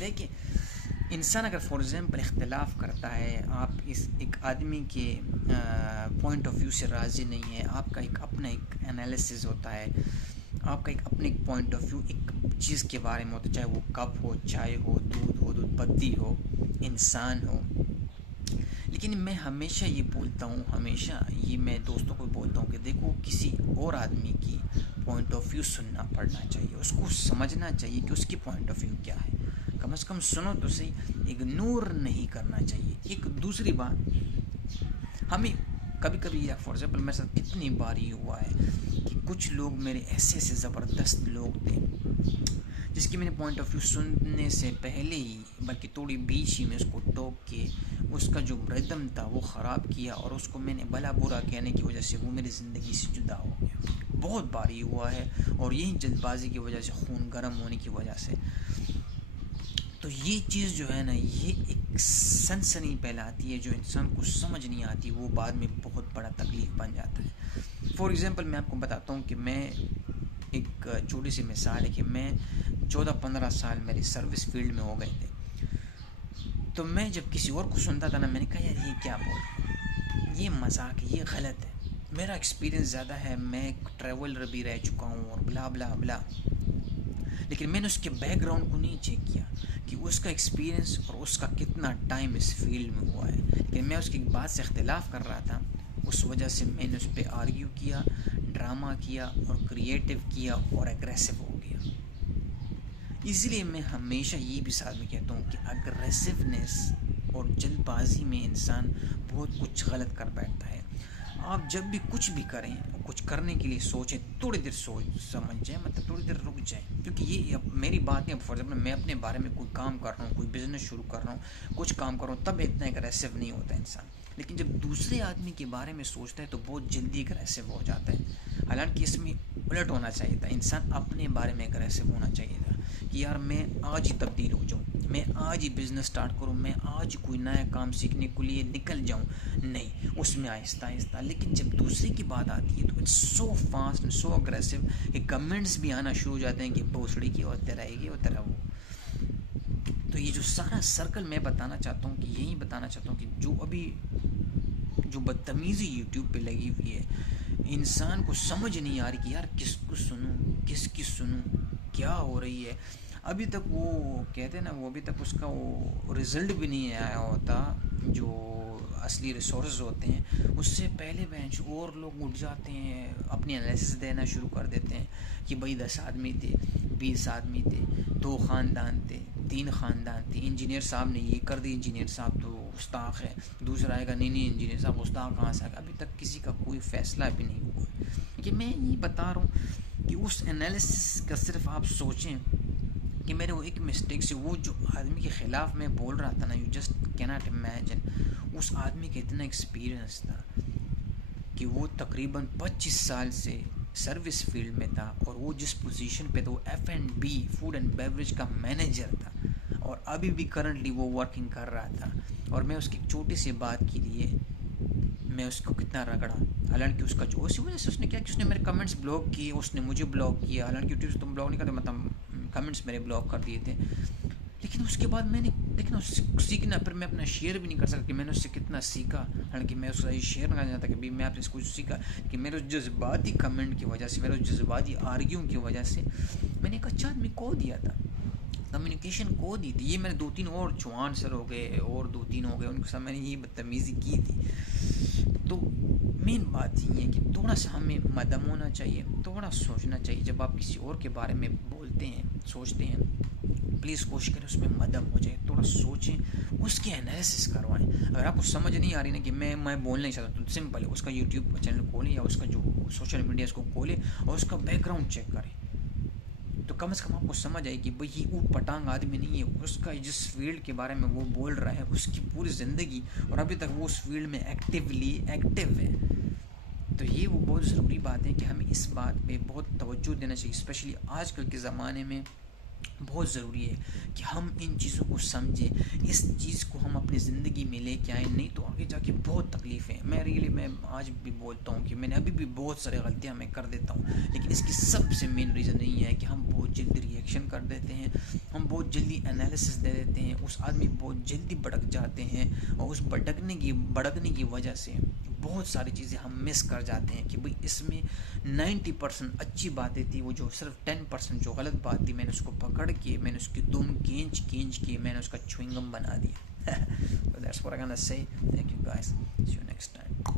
دیکھیں انسان اگر فار ایگزامپل اختلاف کرتا ہے، آپ اس ایک آدمی کے پوائنٹ آف ویو سے راضی نہیں ہے، آپ کا ایک اپنا ایک انالیسز ہوتا ہے، آپ کا ایک اپنے ایک پوائنٹ آف ویو ایک چیز کے بارے میں ہوتا ہے، چاہے وہ کپ ہو، چائے ہو، دودھ پتی ہو، انسان ہو. لیکن میں ہمیشہ یہ بولتا ہوں، ہمیشہ یہ میں دوستوں کو بولتا ہوں کہ دیکھو کسی اور آدمی کی پوائنٹ آف ویو سننا پڑنا چاہیے، اس کو سمجھنا چاہیے کہ اس کی پوائنٹ آف ویو کیا ہے، کم از کم سنو تو صحیح، اگنور نہیں کرنا چاہیے. ایک دوسری بات، ہمیں کبھی کبھی یا فار ایگزامپل میرے ساتھ کتنی بار یہ ہوا ہے کہ کچھ لوگ میرے ایسے زبردست لوگ تھے جس کی میں نے پوائنٹ آف ویو سننے سے پہلے ہی بلکہ تھوڑی بیچ ہی میں اس کو ٹوک کے اس کا جو ردم تھا وہ خراب کیا، اور اس کو میں نے بھلا برا کہنے کی وجہ سے وہ میری زندگی سے جدا ہو گیا. بہت بار یہ ہوا ہے، اور یہی جلد بازی کی وجہ سے، خون گرم ہونے کی وجہ سے. تو یہ چیز جو ہے نا، یہ ایک سنسنی پھیلاتی ہے جو انسان کو سمجھ نہیں آتی، وہ بعد میں بہت بڑا تکلیف بن جاتا ہے. فار ایگزامپل میں آپ کو بتاتا ہوں کہ میں ایک چھوٹی سی مثال ہے کہ میں 14-15 سال میری سروس فیلڈ میں ہو گئے تھے. تو میں جب کسی اور کو سنتا تھا نا، میں نے کہا یار یہ کیا بول رہا ہے، یہ مذاق ہے، یہ غلط ہے، میرا ایکسپیرینس زیادہ ہے، میں ٹریولر بھی رہ چکا ہوں اور بلا بلا بلا. لیکن میں نے اس کے بیک گراؤنڈ کو نہیں چیک کیا کہ اس کا ایکسپیرینس اور اس کا کتنا ٹائم اس فیلڈ میں ہوا ہے. لیکن میں اس کی بات سے اختلاف کر رہا تھا، اس وجہ سے میں نے اس پہ آرگیو کیا، ڈرامہ کیا اور کریٹیو کیا اور اگریسو ہو گیا. اس لیے میں ہمیشہ یہ بھی ساتھ میں کہتا ہوں کہ اگریسونیس اور جلد بازی میں انسان بہت کچھ غلط کر بیٹھتا ہے. آپ جب بھی کچھ بھی کریں، کچھ کرنے کے لیے سوچیں، تھوڑی دیر سوچ سمجھ جائیں، مطلب تھوڑی دیر رک جائیں. کیونکہ یہ اب میری بات نہیں، اب فار ایگزامپل میں اپنے بارے میں کوئی کام کر رہا ہوں، کوئی بزنس شروع کر رہا ہوں، کچھ کام کر رہا ہوں، تب اتنا اگریسو نہیں ہوتا انسان. لیکن جب دوسرے آدمی کے بارے میں سوچتا ہے تو بہت جلدی اگریسو ہو جاتا ہے. حالانکہ اس میں الٹ ہونا چاہیے تھا، انسان اپنے بارے میں اگریسو ہونا چاہیے تھا کہ یار میں آج ہی تبدیل ہو جاؤں، میں آج ہی بزنس سٹارٹ کروں، میں آج کوئی نیا کام سیکھنے کے لیے نکل جاؤں. نہیں، اس میں آہستہ آہستہ. لیکن جب دوسرے کی بات آتی ہے تو it's so fast and so aggressive کہ کمنٹس بھی آنا شروع ہو جاتے ہیں کہ بھوسڑی کی ہوتے رہے گی ہوتا رہا وہ. تو یہ جو سارا سرکل میں بتانا چاہتا ہوں کہ یہی بتانا چاہتا ہوں کہ جو ابھی جو بدتمیزی یوٹیوب پہ لگی ہوئی ہے، انسان کو سمجھ نہیں آ رہی کہ یار کس کو سنوں، کس کی سنوں، کیا ہو رہی ہے. ابھی تک وہ کہتے ہیں نا، وہ ابھی تک اس کا وہ رزلٹ بھی نہیں آیا ہوتا جو اصلی ریسورسز ہوتے ہیں. اس سے پہلے بینچ اور لوگ اٹھ جاتے ہیں، اپنی انالیسس دینا شروع کر دیتے ہیں کہ بھائی 10 آدمی تھے، 20 آدمی تھے، 2 خاندان تھے، 3 خاندان تھے، انجینئر صاحب نے یہ کر دی، انجینئر صاحب تو گستاخ ہے. دوسرا آئے گا، نہیں انجینئر صاحب گستاخ کہاں سے آئے گا. ابھی تک کسی کا کوئی فیصلہ بھی نہیں ہوا. کہ میں یہ بتا رہا ہوں کہ اس انالیسس کا صرف آپ سوچیں کہ میرے وہ ایک مسٹیک سے، وہ جو آدمی کے خلاف میں بول رہا تھا نا، یو جسٹ کیناٹ امیجن، اس آدمی کا اتنا ایکسپیرینس تھا کہ وہ تقریباً 25 سال سے سروس فیلڈ میں تھا، اور وہ جس پوزیشن پہ تھا وہ F&B فوڈ اینڈ بیوریج کا مینیجر تھا، اور ابھی بھی کرنٹلی وہ ورکنگ کر رہا تھا. اور میں اس کی چھوٹی سی بات کے لیے میں اس کو کتنا رگڑا. حالانکہ اس کا جو اسی وجہ سے اس نے کیا کہ اس نے میرے کمنٹس بلاک کیے، اس نے مجھے بلاک کیا. حالانکہ یوٹیوب سے تم بلاک نہیں کرتے، مطلب کمنٹس میرے بلاک کر دیے تھے. لیکن اس کے بعد میں نے دیکھنا سیکھنا، پھر میں اپنا شیئر بھی نہیں کر سکتا کہ میں نے اس سے کتنا سیکھا. حالانکہ میں اس کا یہ شیئر نہ کرنا چاہتا کہ میں آپ سے کچھ سیکھا، کہ میرے اس جذباتی کمنٹ کی وجہ سے، میرے اس جذباتی آرگیوں کی وجہ سے میں نے ایک اچھا آدمی کو دیا تھا، کمیونیکیشن کو دی تھی. یہ میں نے 2-3 اور چوہان سر ہو گئے اور 2-3 ہو گئے، ان کے ساتھ میں نے یہ بدتمیزی کی تھی. تو مین بات یہ ہے کہ تھوڑا سا ہمیں مدم ہونا چاہیے، تھوڑا سوچنا چاہیے. جب آپ کسی اور کے بارے میں بولتے ہیں، سوچتے ہیں، پلیز کوشش کریں اس میں مدم ہو جائے، تھوڑا سوچیں، اس کی انالیسس کروائیں. اگر آپ کو سمجھ نہیں آ رہی نا کہ میں بولنا نہیں چاہتا، تو سمپل ہے، اس کا یوٹیوب چینل کھولیں یا اس کا جو سوشل میڈیا اس کو کھولیں اور اس کا بیک گراؤنڈ چیک کریں. تو کم از کم آپ کو سمجھ آئے کہ بھئی یہ اوٹ پٹانگ آدمی نہیں ہے. اس کا جس فیلڈ کے بارے میں وہ بول رہا ہے، اس کی پوری زندگی اور ابھی تک وہ اس فیلڈ میں ایکٹیو ہے. تو یہ وہ بہت ضروری بات ہے کہ ہمیں اس بات پہ بہت توجہ دینا چاہیے، اسپیشلی آج کل کے زمانے میں بہت ضروری ہے کہ ہم ان چیزوں کو سمجھیں، اس چیز کو ہم اپنی زندگی میں لے کے آئیں، نہیں تو آگے جا کے بہت تکلیفیں ہیں۔ میں آج بھی بولتا ہوں کہ میں نے ابھی بھی بہت سارے غلطیاں میں کر دیتا ہوں، لیکن اس کی سب سے مین ریزن یہی ہے کہ ہم بہت جلدی ریئیکشن کر دیتے ہیں، ہم بہت جلدی انالیسس دے دیتے ہیں، اس آدمی بہت جلدی بھڑک جاتے ہیں، اور اس بھڑکنے کی وجہ سے بہت ساری چیزیں ہم مس کر جاتے ہیں کہ بھئی اس میں 90% اچھی باتیں تھی، وہ جو صرف 10% جو غلط بات تھی، میں نے اس کو پکڑ کے میں نے اس کی دم کھینچ کے میں نے اس کا چوئنگم بنا دیا. So that's what I'm gonna say. Thank you guys. See you next time.